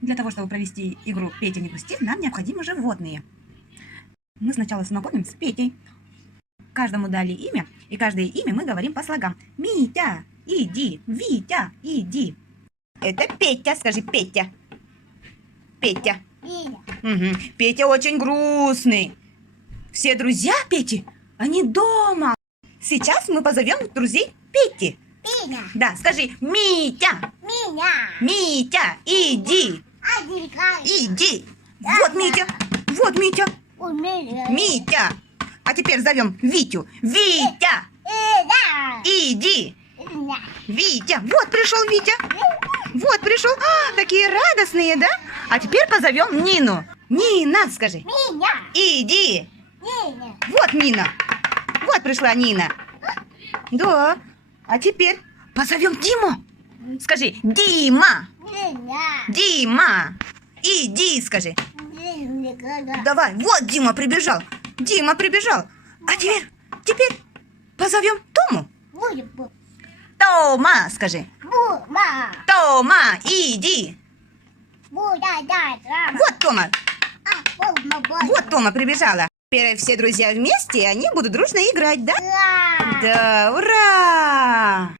Для того, чтобы провести игру «Петя, не грусти», нам необходимы животные. Мы сначала знакомим с Петей. Каждому дали имя, и каждое имя мы говорим по слогам. Митя, иди, Витя, иди. Это Петя, скажи, Петя. Петя. Угу. Петя очень грустный. Все друзья Пети, они дома. Сейчас мы позовем друзей Пети. Петя. Да, скажи, Митя. Меня. Митя, иди. Иди. Вот Митя. Вот Митя. Митя. А теперь зовем Витю. Витя. Иди. Витя. Вот пришел Витя. Вот пришел. А, такие радостные, да? А теперь позовем Нину. Нина, скажи. Меня. Иди. Меня. Вот Нина. Вот пришла Нина. Да. А теперь позовем Диму. Скажи, Дима. Меня. Дима. Иди, скажи. Давай. Вот Дима прибежал. Дима прибежал. А теперь позовем Тому. Тома, скажи. Бума. Тома, иди. Да. Вот Тома. Вот Тома прибежала. Теперь все друзья вместе, и они будут дружно играть, да? Да, ура!